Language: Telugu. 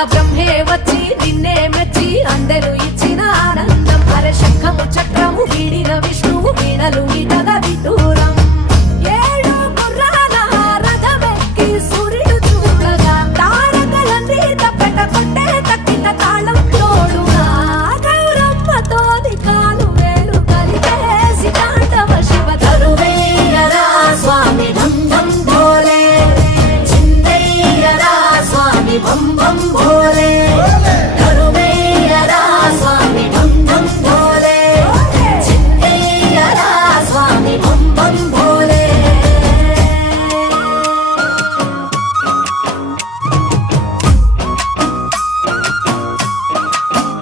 బ్రహ్మే వచ్చి నిన్నే మెచ్చి అందరూ ఇచ్చిన ఆనందం. అరే శంఖము చక్రము వీడిన విష్ణువు వీణలు